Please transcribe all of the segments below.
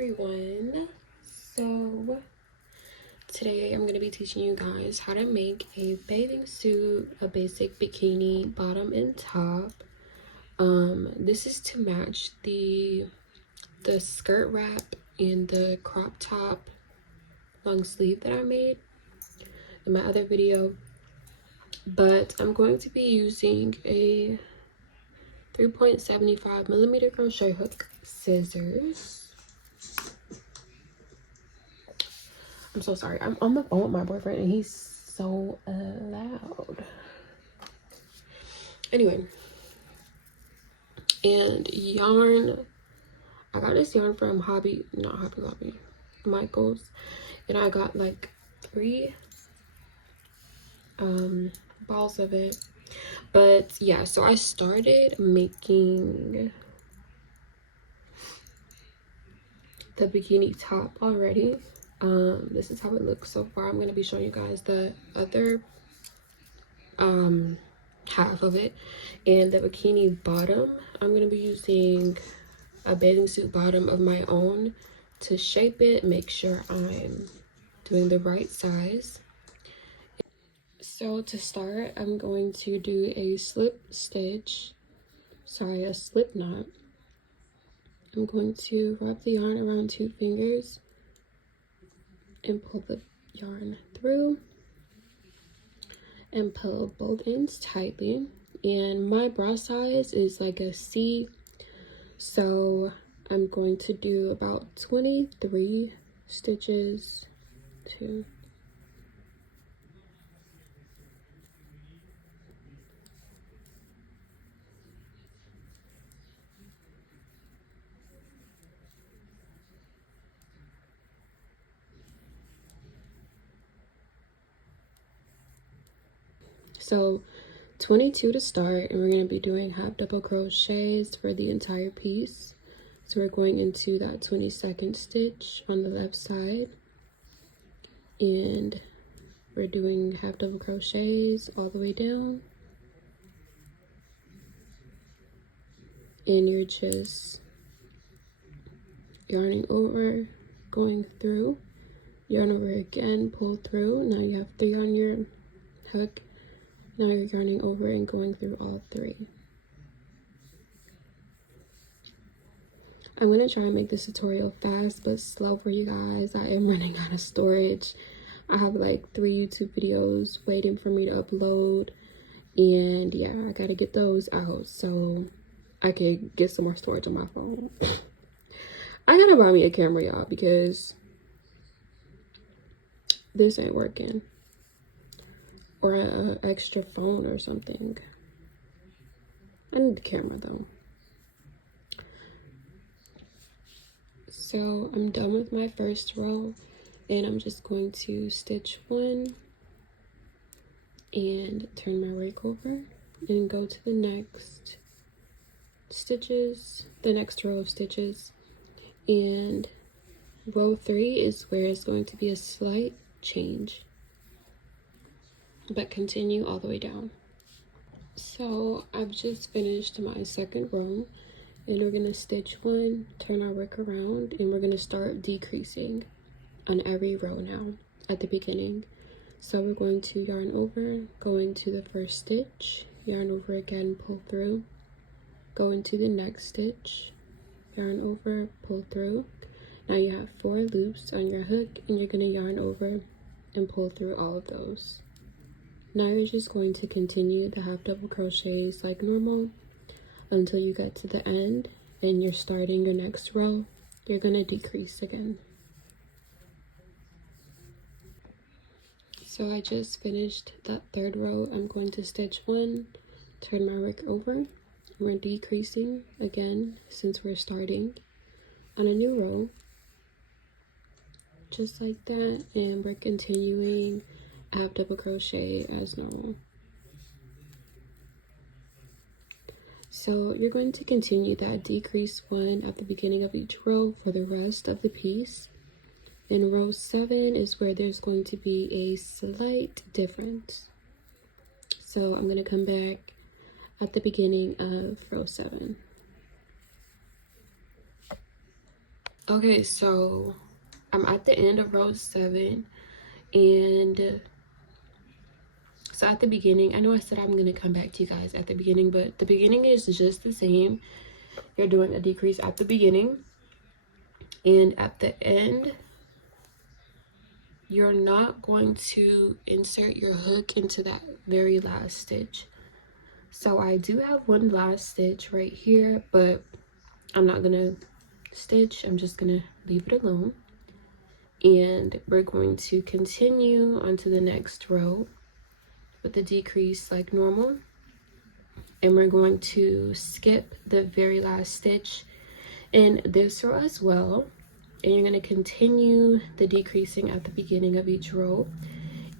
everyone. So today I'm going to be teaching you guys how to make a bathing suit, a basic bikini bottom and top. This is to match the skirt wrap and the crop top long sleeve that I made in my other video, but I'm going to be using a 3.75 millimeter crochet hook, scissors. I'm so sorry. I'm on the phone with my boyfriend and he's so loud. Anyway, and yarn. I got this yarn from Hobby Lobby, Michael's, and I got like 3 balls of it. But yeah, so I started making the bikini top already. This is how it looks so far. I'm going to be showing you guys the other half of it. And the bikini bottom, I'm going to be using a bathing suit bottom of my own to shape it, make sure I'm doing the right size. So to start, I'm going to do a slip knot. I'm going to wrap the yarn around 2 fingers and pull the yarn through and pull both ends tightly. And my bra size is like a C, so I'm going to do about 23 stitches to So 22 to start, and we're going to be doing half double crochets for the entire piece. So we're going into that 22nd stitch on the left side, and we're doing half double crochets all the way down, and you're just yarning over, going through, yarn over again, pull through. Now you have 3 on your hook. Now you're yarning over and going through all 3. I'm going to try and make this tutorial fast but slow for you guys. I am running out of storage. I have like 3 YouTube videos waiting for me to upload. And yeah, I got to get those out so I can get some more storage on my phone. I got to buy me a camera, y'all, because this ain't working. Or an extra phone or something. I need the camera though. So I'm done with my first row, and I'm just going to stitch 1 and turn my rake over and go to the next row of stitches. And row 3 is where it's going to be a slight change, but continue all the way down. So I've just finished my second row, and we're going to stitch 1, turn our work around, and we're going to start decreasing on every row now at the beginning. So we're going to yarn over, go into the first stitch, yarn over again, pull through, go into the next stitch, yarn over, pull through. Now you have 4 loops on your hook, and you're going to yarn over and pull through all of those. Now you're just going to continue the half double crochets like normal until you get to the end and you're starting your next row. You're going to decrease again. So I just finished that 3rd row. I'm going to stitch 1, turn my work over. We're decreasing again since we're starting on a new row, just like that, and we're continuing half double crochet as normal. So you're going to continue that decrease 1 at the beginning of each row for the rest of the piece. In row 7 is where there's going to be a slight difference. So I'm going to come back at the beginning of row 7. Okay, so I'm at the end of row 7, and so at the beginning, I know I said I'm gonna come back to you guys at the beginning, but the beginning is just the same. You're doing a decrease at the beginning, and at the end you're not going to insert your hook into that very last stitch. So I do have one last stitch right here, but I'm not gonna stitch. I'm just gonna leave it alone, and we're going to continue onto the next row with the decrease like normal, and we're going to skip the very last stitch in this row as well, and you're going to continue the decreasing at the beginning of each row,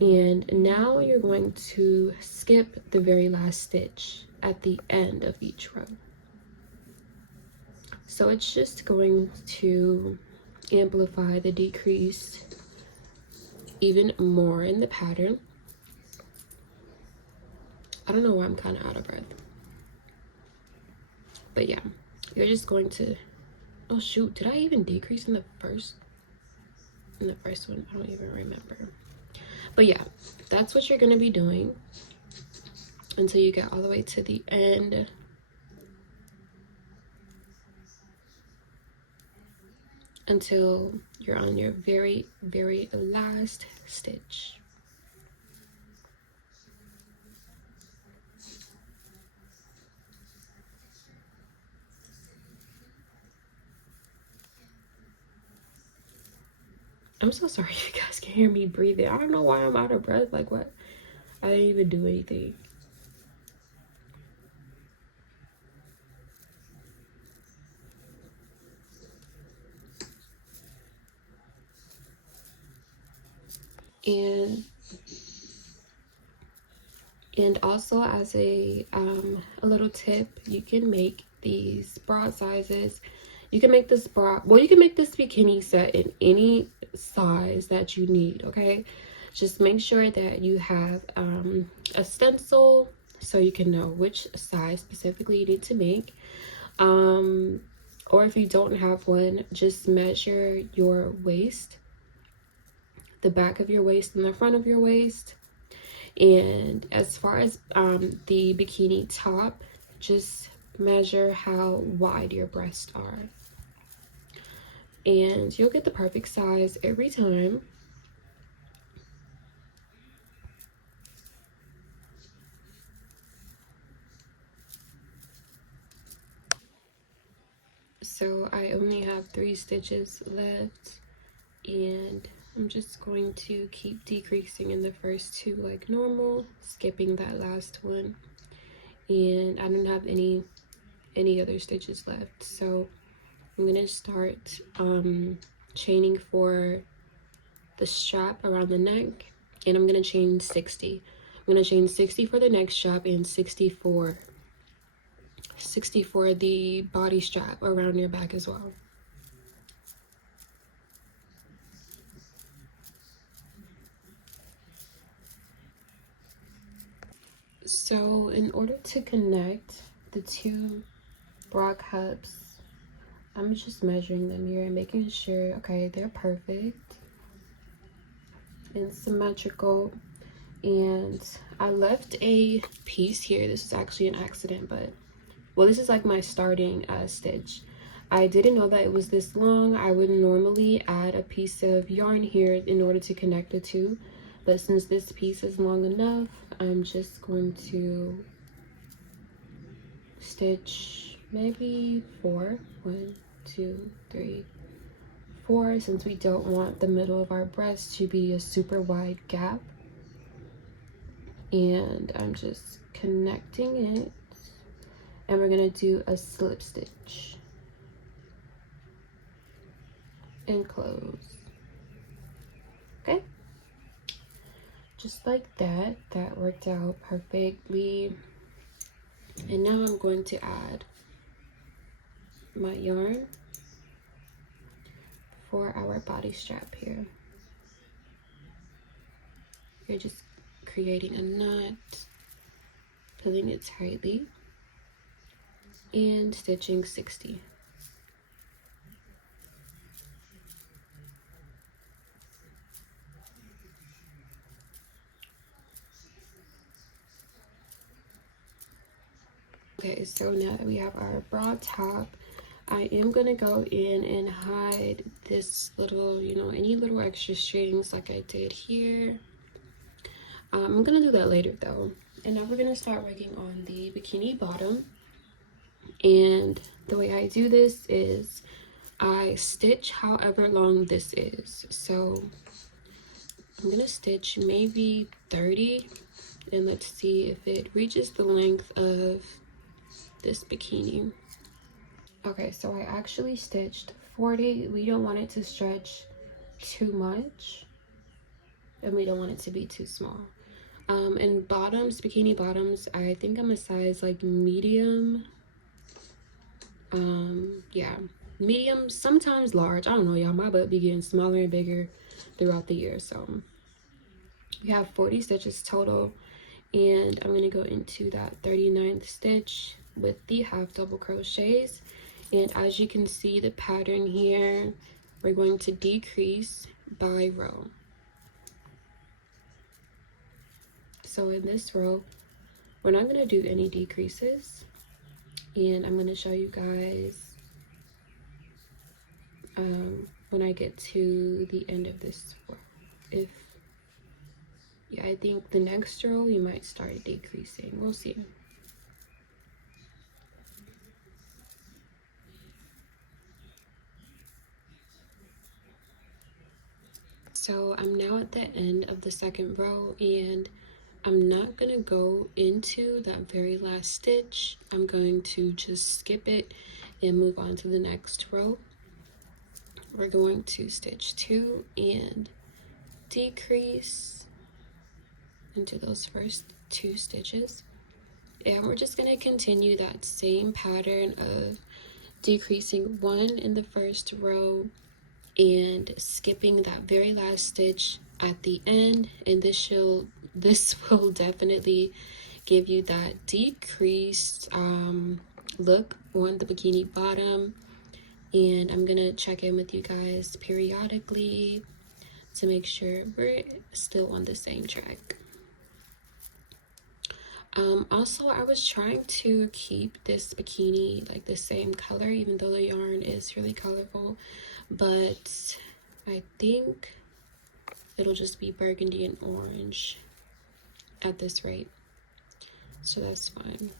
and now you're going to skip the very last stitch at the end of each row. So it's just going to amplify the decrease even more in the pattern. I don't know why I'm kind of out of breath, but yeah, you're just going to, oh shoot, did I even decrease in the first one? I don't even remember. But yeah, that's what you're going to be doing until you get all the way to the end. Until you're on your very, very last stitch. I'm so sorry you guys can hear me breathing. I don't know why I'm out of breath. Like, what? I didn't even do anything. And also, as a little tip, you can make these bra sizes. You can make this bra, well, you can make this bikini set in any size that you need, okay? Just make sure that you have a stencil so you can know which size specifically you need to make. Or if you don't have one, just measure your waist, the back of your waist and the front of your waist. And as far as the bikini top, just measure how wide your breasts are, and you'll get the perfect size every time. So I only have 3 stitches left, and I'm just going to keep decreasing in the first 2 like normal, skipping that last one, and I don't have any other stitches left. So I'm gonna start chaining for the strap around the neck, and I'm gonna chain 60. I'm gonna chain 60 for the neck strap and 60 for the body strap around your back as well. So in order to connect the 2 bra cups, I'm just measuring them here and making sure, okay, they're perfect and symmetrical. And I left a piece here. This is actually an accident, but well, this is like my starting stitch. I didn't know that it was this long. I would normally add a piece of yarn here in order to connect the 2, but since this piece is long enough, I'm just going to stitch maybe 4. 1, 2, 3, 4, since we don't want the middle of our breast to be a super wide gap. And I'm just connecting it, and we're gonna do a slip stitch and close. Okay, just like that. That worked out perfectly. And now I'm going to add my yarn for our body strap here. You're just creating a knot, pulling it tightly, and stitching 60. Okay, so now that we have our bra top, I am gonna go in and hide this little, you know, any little extra strings like I did here. I'm gonna do that later though. And now we're gonna start working on the bikini bottom. And the way I do this is I stitch however long this is. So I'm gonna stitch maybe 30, and let's see if it reaches the length of this bikini. Okay, so I actually stitched 40. We don't want it to stretch too much, and we don't want it to be too small. And bottoms, bikini bottoms, I think I'm a size like medium. Yeah, medium, sometimes large. I don't know, y'all, my butt be getting smaller and bigger throughout the year. So we have 40 stitches total, and I'm going to go into that 39th stitch with the half double crochets. And as you can see the pattern here, we're going to decrease by row. So in this row, we're not going to do any decreases, and I'm going to show you guys when I get to the end of this row. Yeah, I think the next row you might start decreasing. We'll see. So I'm now at the end of the second row, and I'm not gonna go into that very last stitch. I'm going to just skip it and move on to the next row. We're going to stitch 2 and decrease into those first 2 stitches. And we're just gonna continue that same pattern of decreasing 1 in the first row and skipping that very last stitch at the end. And this will definitely give you that decreased look on the bikini bottom. And I'm gonna check in with you guys periodically to make sure we're still on the same track. Also, I was trying to keep this bikini like the same color, even though the yarn is really colorful, but I think it'll just be burgundy and orange at this rate, so that's fine.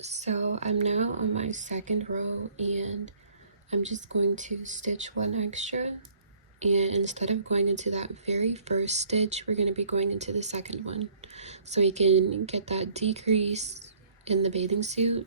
So I'm now on my second row, and I'm just going to stitch 1 extra. And instead of going into that very first stitch, we're going to be going into the second one, so we can get that decrease in the bathing suit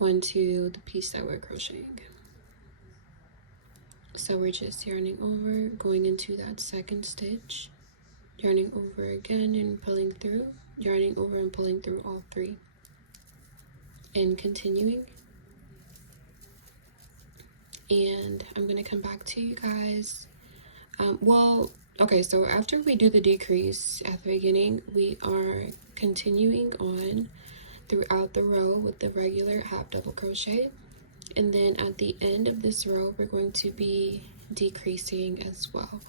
onto the piece that we're crocheting. So we're just yarning over, going into that second stitch, yarning over again and pulling through, yarning over and pulling through all 3, and continuing. And I'm going to come back to you guys. Okay, so after we do the decrease at the beginning, we are continuing on throughout the row with the regular half double crochet, and then at the end of this row we're going to be decreasing as well.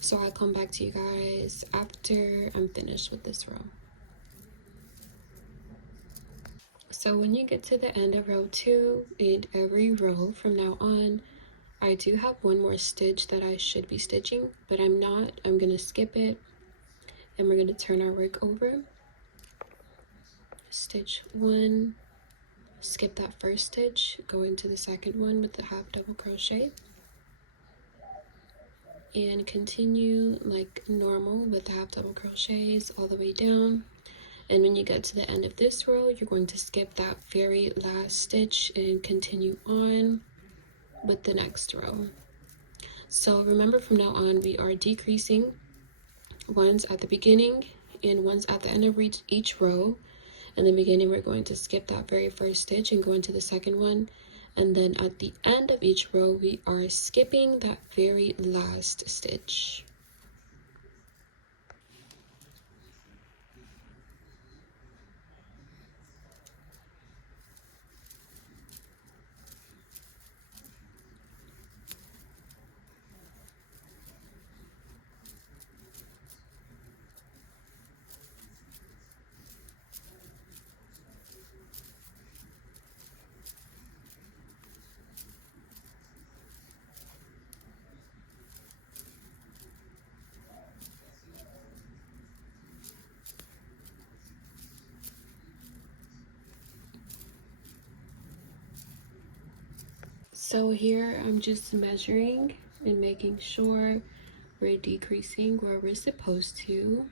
So I'll come back to you guys after I'm finished with this row. So when you get to the end of row 2, in every row from now on, I do have 1 more stitch that I should be stitching, but I'm not. I'm gonna skip it, and we're gonna turn our work over. Stitch 1, skip that first stitch, go into the second one with the half double crochet, and continue like normal with the half double crochets all the way down. And when you get to the end of this row, you're going to skip that very last stitch and continue on with the next row. So remember, from now on we are decreasing ones at the beginning and ones at the end of each row. In the beginning we're going to skip that very first stitch and go into the second one, and then at the end of each row we are skipping that very last stitch. So here I'm just measuring and making sure we're decreasing where we're supposed to,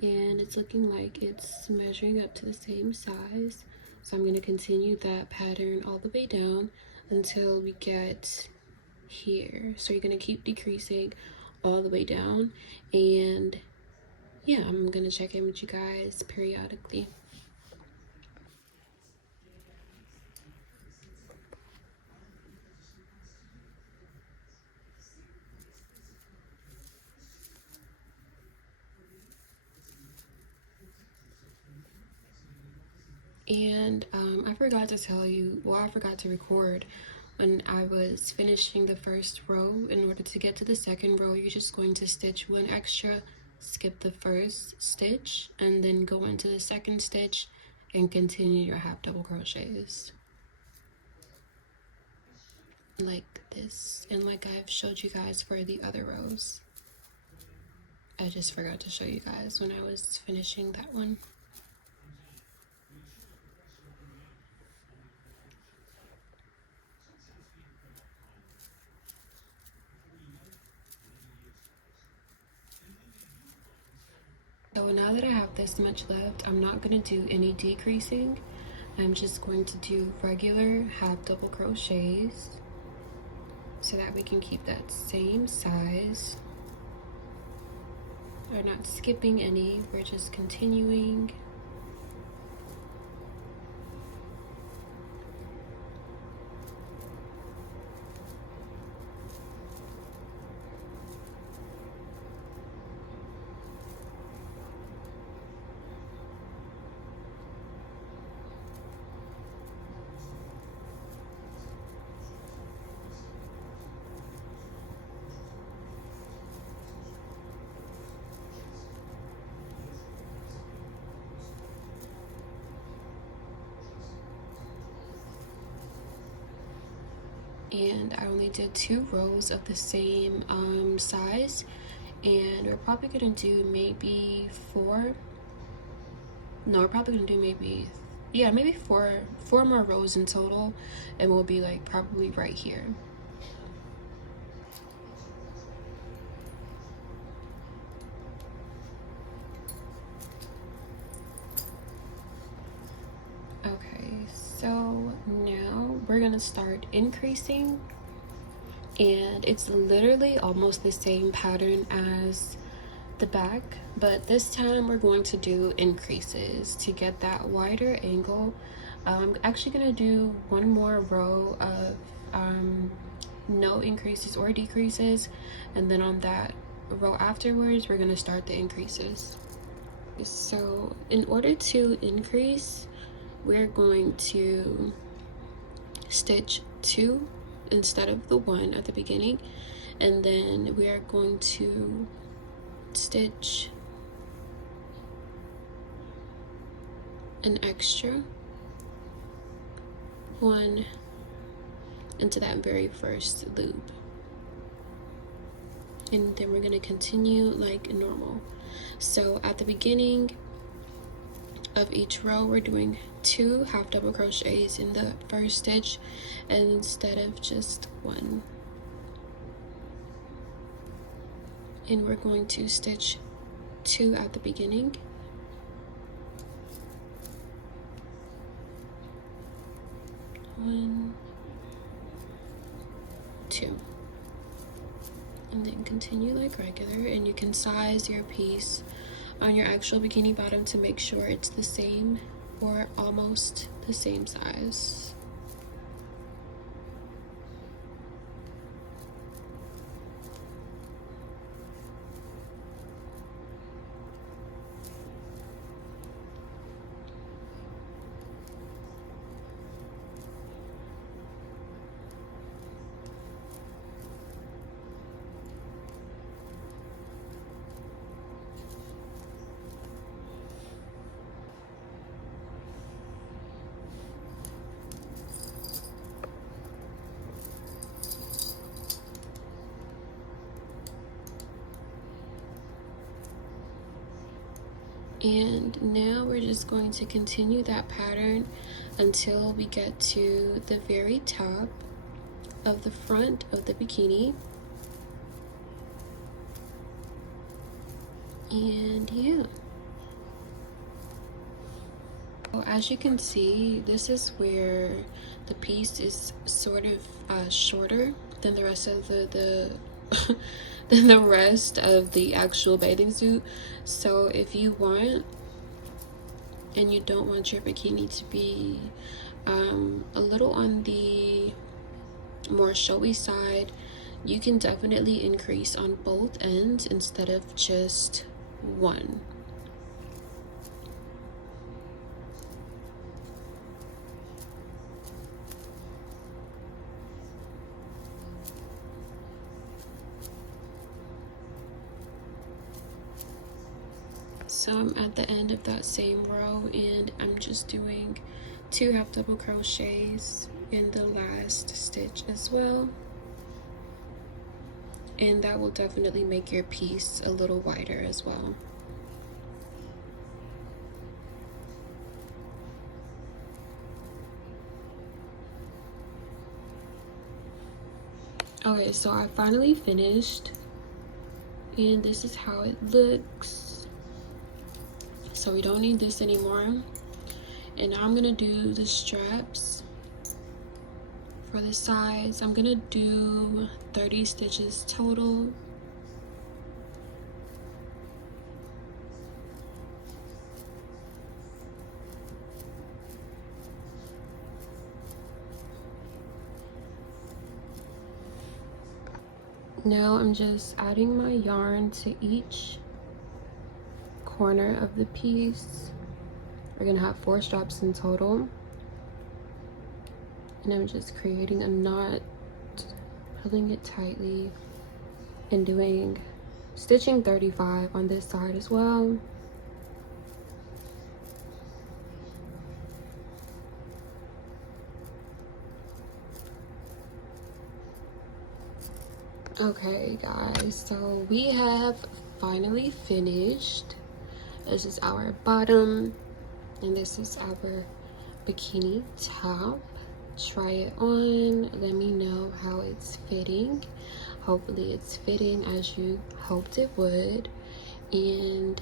and it's looking like it's measuring up to the same size. So I'm going to continue that pattern all the way down until we get here. So you're going to keep decreasing all the way down, and yeah, I'm going to check in with you guys periodically. And I forgot to tell you, well, I forgot to record when I was finishing the first row. In order to get to the second row, you're just going to stitch one extra, skip the first stitch, and then go into the second stitch and continue your half double crochets like this, and like I've showed you guys for the other rows. I just forgot to show you guys when I was finishing that one. So now that I have this much left, I'm not going to do any decreasing. I'm just going to do regular half double crochets so that we can keep that same size. We're not skipping any, we're just continuing. And I only did 2 rows of the same size, and we're probably gonna do maybe 4. No, we're probably gonna do maybe, yeah, maybe four more rows in total, and we'll be like probably right here. Okay, so now we're gonna start increasing, and it's literally almost the same pattern as the back, but this time we're going to do increases to get that wider angle. I'm actually gonna do one more row of no increases or decreases, and then on that row afterwards we're gonna start the increases. So in order to increase, we're going to stitch 2 instead of the 1 at the beginning, and then we are going to stitch an extra 1 into that very first loop, and then we're going to continue like normal. So at the beginning of each row we're doing 2 half double crochets in the first stitch instead of just 1, and we're going to stitch 2 at the beginning, one, 2, and then continue like regular. And you can size your piece on your actual bikini bottom to make sure it's the same or almost the same size. And now we're just going to continue that pattern until we get to the very top of the front of the bikini. And yeah. So as you can see, this is where the piece is sort of shorter than the rest of the than the rest of the actual bathing suit. So if you want, and you don't want your bikini to be a little on the more showy side, you can definitely increase on both ends instead of just one. So I'm at the end of that same row, and I'm just doing 2 half double crochets in the last stitch as well, and that will definitely make your piece a little wider as well. Okay, so I finally finished, and this is how it looks. So we don't need this anymore. And now I'm gonna do the straps for the sides. I'm gonna do 30 stitches total. Now I'm just adding my yarn to each corner of the piece. We're gonna have 4 straps in total. And I'm just creating a knot, pulling it tightly, and stitching 35 on this side as well. Okay guys, so we have finally finished. This is our bottom, and this is our bikini top. Try it on, let me know how it's fitting. Hopefully it's fitting as you hoped it would. And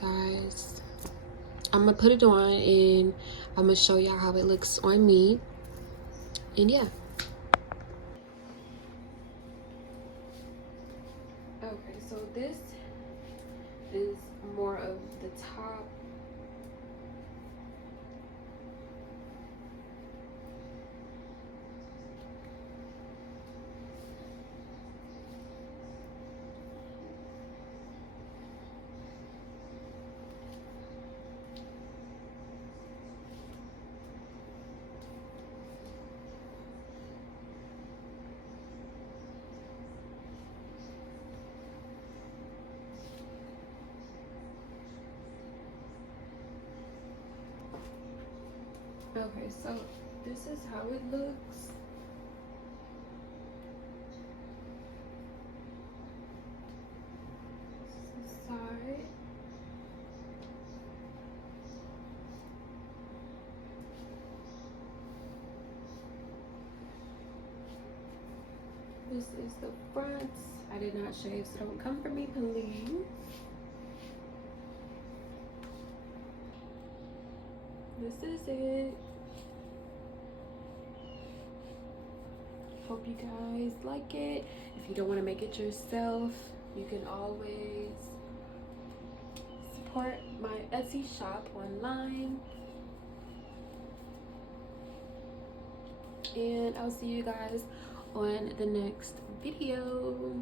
guys, I'm gonna put it on and I'm gonna show y'all how it looks on me. And yeah. Okay, so this is more of the top. Okay, so this is how it looks. This is the side. This is the front. I did not shave, so don't come for me, please. This is it. Hope you guys like it. If you don't want to make it yourself, you can always support my Etsy shop online. And I'll see you guys on the next video.